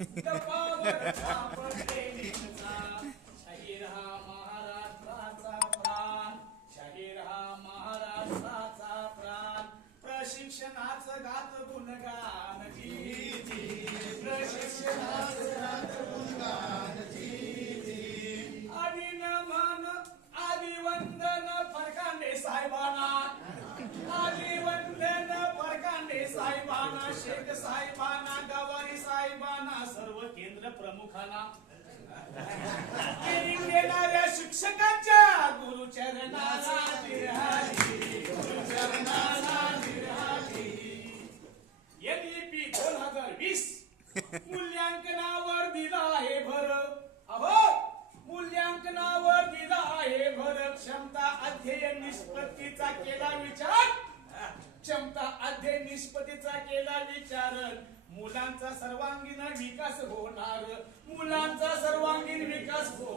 कपावर सापडले निघचा. शाहीर हा महाराष्ट्राचा प्राण, शाहीर हा महाराष्ट्राचा प्राण. प्रशिक्षणाचं गात गुणगान जी जी, प्रशिक्षणाचं गात गुणगान जी जी. अभिनमन अभिवंदन फरकांडे साहेबांना, अभिवंदन फरकांडे साहेबांना, शेख साहेबांना, गवारी साहेबांना, सर्व केंद्र प्रमुखांना, देणाऱ्या शिक्षकांच्या गुरुचरणाला विरहारी, गुरुचरणाला विरहारी. NEP 2020 मूल्यांकनावर दिला आहे भर. अहो, मूल्यांकनावर दिला आहे भर. क्षमता अध्ययन निष्पत्तीचा केला विचार, क्षमता अध्ययन निष्पत्तीचा केला विचार. मुलांचा सर्वांगीण विकास होणार, मुलांचा सर्वांगीण विकास होणार.